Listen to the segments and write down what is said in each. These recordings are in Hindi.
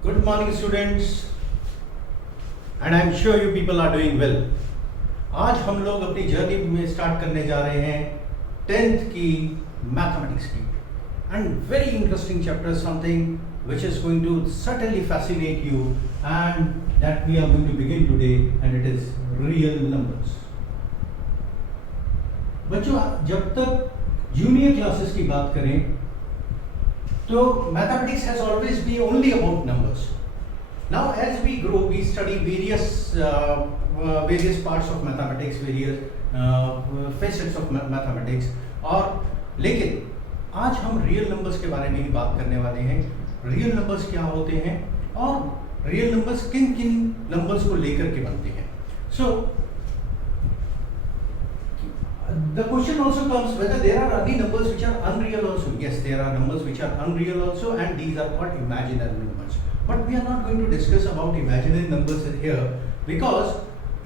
Good morning students and I am sure you people are doing well. आज हम लोग अपनी जर्नी में स्टार्ट करने जा रहे हैं 10th की मैथमेटिक्स की and very interesting chapter, something which is going to certainly fascinate you and that we are going to begin today, and it is real numbers. बच्चों, जब तक जूनियर क्लासेस की बात करें तो mathematics has always been only about numbers. Now as we grow we study various parts of mathematics, various facets of mathematics, और लेकिन आज हम रियल नंबर्स के बारे में ही बात करने वाले हैं. रियल नंबर्स क्या होते हैं और रियल नंबर्स किन किन नंबर्स को लेकर के बनते हैं. सो the question also comes whether there are any numbers which are unreal also. Yes, there are numbers which are unreal also, and these are called imaginary numbers. But we are not going to discuss about imaginary numbers here because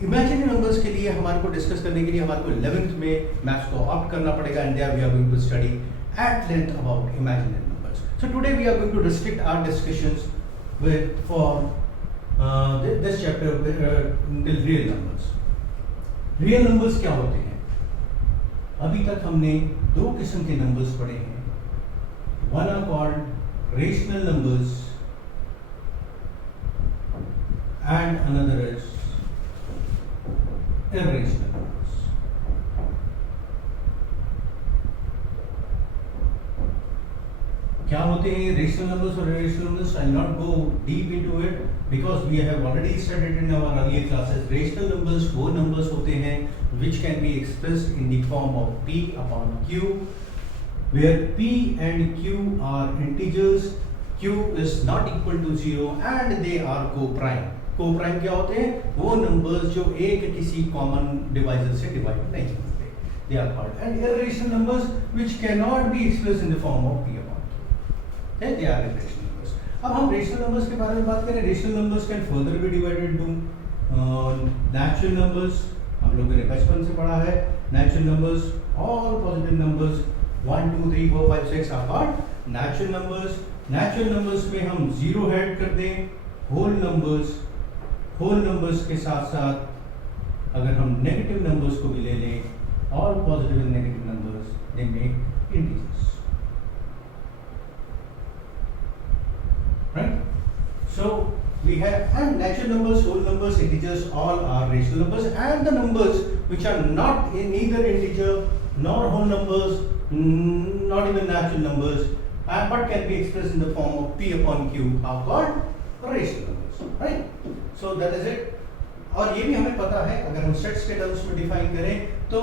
imaginary numbers के लिए हमारे को डिस्कस करने के लिए हमारे को 11th में मैथ्स को ऑप्ट करना पड़ेगा, and there we are going to study at length about imaginary numbers. So today we are going to restrict our discussions for this chapter till real numbers. Real numbers क्या होते हैं? अभी तक हमने दो किस्म के नंबर्स पढ़े हैं. One are called rational numbers and another is irrational numbers. क्या होते हैं रेशनल नंबर्स और irrational numbers? I will not go deep into it because we have already studied in our earlier classes. Rational numbers वो numbers होते हैं which can be expressed in the form of p upon q, where p and q are integers, q is not equal to 0 and they are co-prime. Co-prime क्या होते हैं? वो numbers जो एक किसी common divisor से divide नहीं होते. They are called and irrational numbers which cannot be expressed in the form of p upon q. They are irrational. अब हम रेशनल नंबर्स के बारे में बात करें. Rational numbers can further be divided into natural numbers. हम लोगों ने बचपन से पढ़ा है natural numbers. All positive numbers 1 2 3 4 5 6 are called natural numbers. Natural numbers में हम जीरो ऐड कर दें. होल नंबर्स के साथ साथ अगर हम नेगेटिव नंबर्स को भी ले लें, all positive and negative numbers they make integers. Right? So we have and natural numbers, whole numbers, integers, all are rational numbers, and the numbers which are not in neither integer nor whole numbers, not even natural numbers, but can be expressed in the form of p upon q are called rational numbers. Right? So that is it. और ये भी हमें पता है अगर हम सेट्स के टर्म्स में डिफाइन करें तो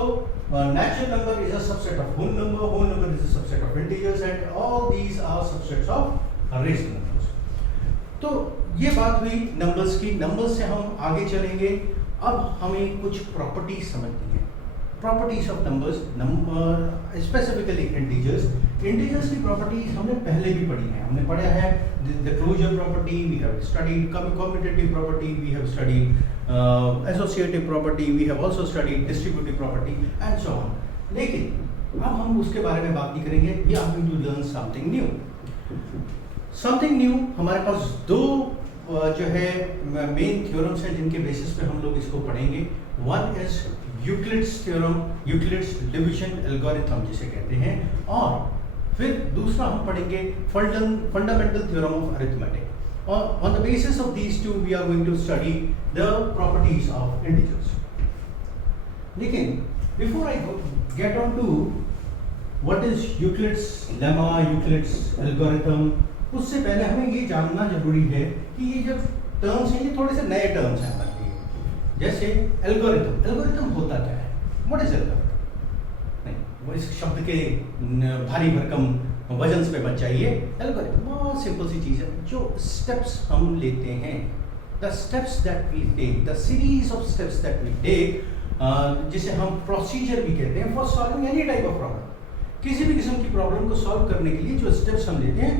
natural number is a subset of whole number is a subset of integers, and all these are subsets of rational numbers. तो ये बात हुई नंबर्स की. नंबर्स से हम आगे चलेंगे. अब हमें कुछ प्रॉपर्टीज समझनी है. Properties of numbers, number specifically integers. Integers की प्रॉपर्टीज हमने पहले भी पढ़ी है. हमने पढ़ा है the closure property, we have studied commutative property, we have studied associative property, we have also studied distributive property and so on. लेकिन अब हम उसके बारे में बात नहीं करेंगे. We are going to learn something new. Something new. हमारे पास दो जो है मेन थ्योरम्स हैं जिनके बेसिस पे हम लोग इसको पढ़ेंगे. One is Euclid's theorem, Euclid's division algorithm जिसे कहते हैं, और फिर दूसरा हम पढ़ेंगे फंडामेंटल थ्योरम ऑफ अरिथमेटिक. और on the basis of these two we are going to study the properties of integers. लेकिन before I get on to what is Euclid's lemma, Euclid's algorithm, उससे पहले हमें ये जानना जरूरी है कि ये जो टर्म्स हैं ये थोड़े से नए टर्म्स हैं हमारे लिए. जैसे एल्गोरिथम. एल्गोरिथम होता क्या है? What is algorithm? नहीं, वो इस शब्द के भारी भरकम वजन पे बच जाइए. एल्गोरिथम बहुत सिंपल सी चीज़ है. जो स्टेप्स हम लेते हैं, the steps that we take, the series of steps that we take, जिसे हम प्रोसीजर भी कहते हैं for solving any type of problem. किसी भी किस्म की प्रॉब्लम को सॉल्व करने के लिए जो स्टेप्स हम लेते हैं,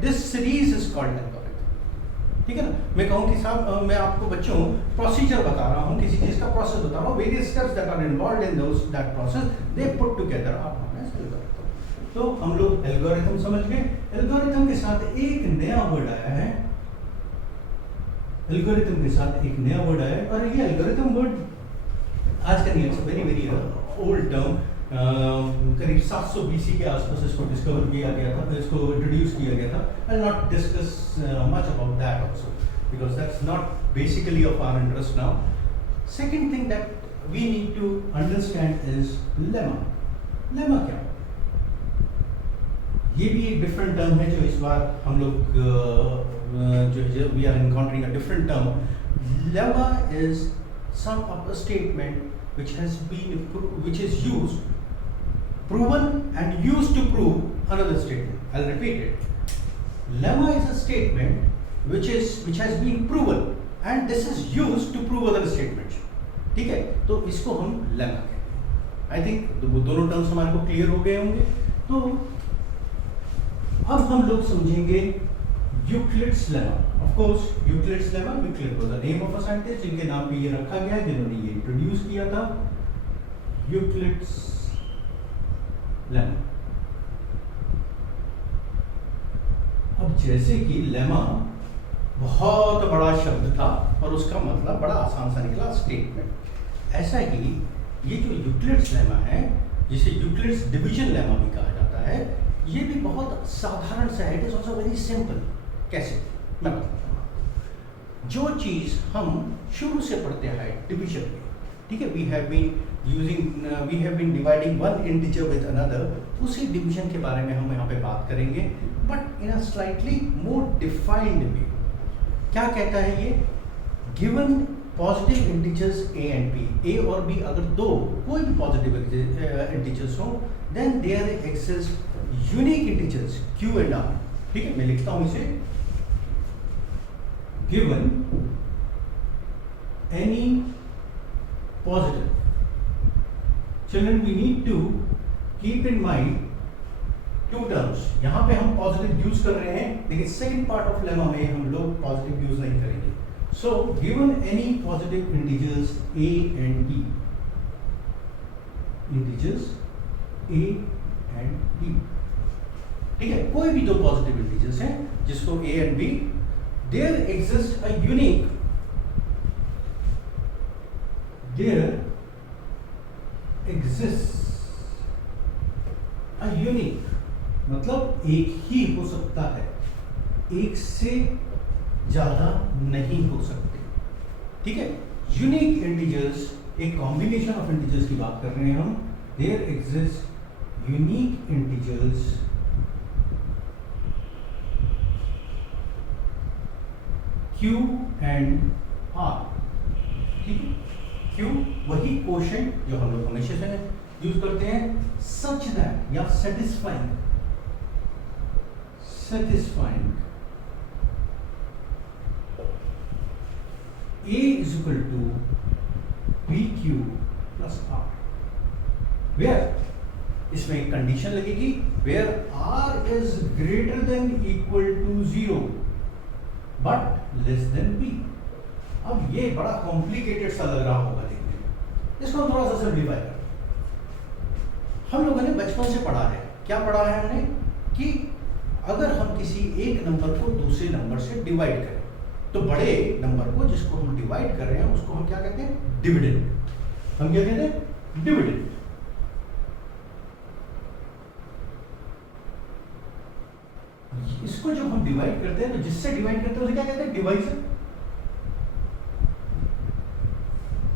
this series is called algorithm. ठीक है ना. मैं कहूँ कि साहब मैं आपको बच्चों प्रोसीजर बता रहा हूँ, किसी चीज़ का प्रोसेस बता रहा हूँ, various steps that are involved in that process, they put together are known as algorithm. तो हम लोग एल्गोरिथम समझ गए. एल्गोरिथम के साथ एक नया वर्ड आया है एल्गोरिथम के साथ एक नया वर्ड आया और ये एल्गोरिथम वर्ड आज का नहीं, it's very very old term. करीब 700 BC के आसपास इसको डिस्कवर किया गया था, इसको इंट्रोड्यूस किया गया था। I not discuss much about that also because that's not basically of our interest now. Second thing that we need to understand is lemma. Lemma क्या? ये भी एक डिफरेंट टर्म है जो इस बार हम लोग जो we are encountering a different term. Lemma is sum of a statement which is used, proven and used to prove another statement. I'll repeat it. Lemma is a statement which has been proven and this is used to prove other statements. ठीक है, तो इसको हम लेमा कहते हैं। आई थिंक वो दोनों टर्म्स हमारे को क्लियर हो गए होंगे। तो अब हम लोग समझेंगे Euclid's lemma. Of course Euclid's lemma, Euclid was the name of a scientist जिनके नाम पे ये रखा गया है, जिन्होंने ये इंट्रोड्यूस किया था, यूक्लिड्स लेमा। अब जैसे कि लेमा बहुत बड़ा शब्द था और उसका मतलब बड़ा आसान सा निकला, स्टेटमेंट। ऐसा ही ये जो यूक्लिड्स लेमा है, जिसे यूक्लिड्स डिवीजन लेमा भी कहा जाता है, ये भी बहुत साधारण सा है। It is also very simple. कैसे? मैं बताता हूँ। जो चीज़ हम शुरू से पढ़ते हैं डिवीजन में, ठीक है, we have been dividing one integer with another, उसी डिवीजन के बारे में हम यहाँ पे बात करेंगे, but in a slightly more defined way. क्या कहता है ये? Given positive integers A and b, a और बी अगर दो कोई भी पॉजिटिव इंटीजर्स हो, then there exist unique integers q and r. ठीक है, मैं लिखता हूं इसे। Given any positive, children we need to keep in mind two terms. यहां पे हम पॉजिटिव यूज कर रहे हैं, लेकिन सेकंड पार्ट ऑफ लेमा में हम लोग पॉजिटिव यूज नहीं करेंगे। So given any positive integers A and B, integers A and B, ठीक है, कोई भी दो पॉजिटिव इंटीजर्स हैं जिसको A and B, there exist a unique, there exist a unique मतलब एक ही हो सकता है, एक से ज्यादा नहीं हो सकते। ठीक है, यूनिक इंटीजर्स, एक कॉम्बिनेशन ऑफ इंटीजर्स की बात कर रहे हैं हम। There exist unique integers Q and R। ठीक है, Q वही कोशेंट जो हम लोग हमेशा से यूज करते हैं, सच दैट या satisfying A is equal to BQ plus R, where इसमें एक कंडीशन लगेगी, where R is greater than equal to 0 but less than B। अब ये बड़ा कॉम्प्लिकेटेड सा लग रहा होगा देखने में, इसको हम थोड़ा सा सिंप्लीफाई करें। हम लोगों ने बचपन से पढ़ा है, क्या पढ़ा है हमने, कि अगर हम किसी एक नंबर को दूसरे नंबर से डिवाइड करें, तो बड़े नंबर को जिसको हम डिवाइड कर रहे हैं उसको हम क्या कहते हैं? डिविडेंड। हम क्या कहते हैं? डिविडेंड। इसको जब हम डिवाइड करते हैं तो जिससे डिवाइड करते हैं उसे क्या कहते हैं? डिवाइजर।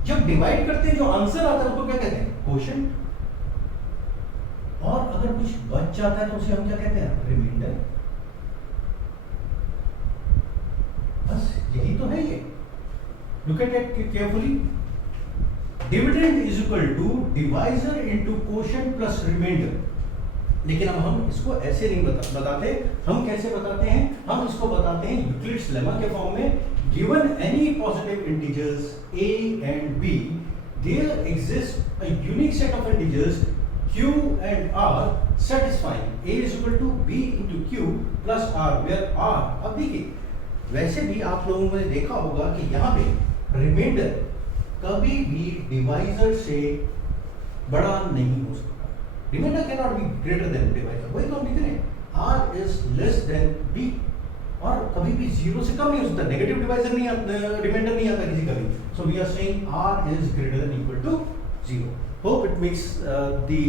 जब डिवाइड करते हैं जो आंसर आता है उसको क्या कहते हैं? क्वोशिएंट। और अगर कुछ बच जाता है तो उसे हम क्या कहते हैं? रिमाइंडर। बस यही तो है ये। Look at it carefully. Dividend is equal to divisor into quotient plus remainder. लेकिन अब हम इसको ऐसे नहीं बताते, हम कैसे बताते हैं? हम इसको बताते हैं यूक्लिड्स लेमा के फॉर्म में। Given any positive integers a and b, there exists a unique set of integers q and r satisfying a is equal to b into q plus r, where r, अब देखिए वैसे भी आप लोगों ने देखा होगा कि यहाँ पे रिमाइंडर कभी भी डिवाइजर से बड़ा नहीं हो सकता। Remainder can not be greater than divisor, वही तो हम लिख रहे हैं, r is less than b। और कभी भी 0 से कम नहीं हो सकता, नेगेटिव डिवाइजर नहीं रिमाइंडर नहीं आता किसी का भी. So we are saying r is greater than equal to 0. Hope it makes the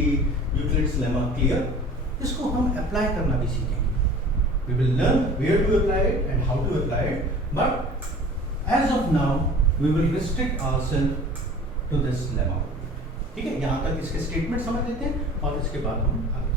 Euclid's lemma clear. इसको हम अप्लाई करना भी सीखेंगे. We will learn where to apply it and how to apply it, but as of now we will restrict ourselves to this lemma. ठीक है, यहाँ तक इसके स्टेटमेंट समझ लेते हैं और इसके बाद हम आगे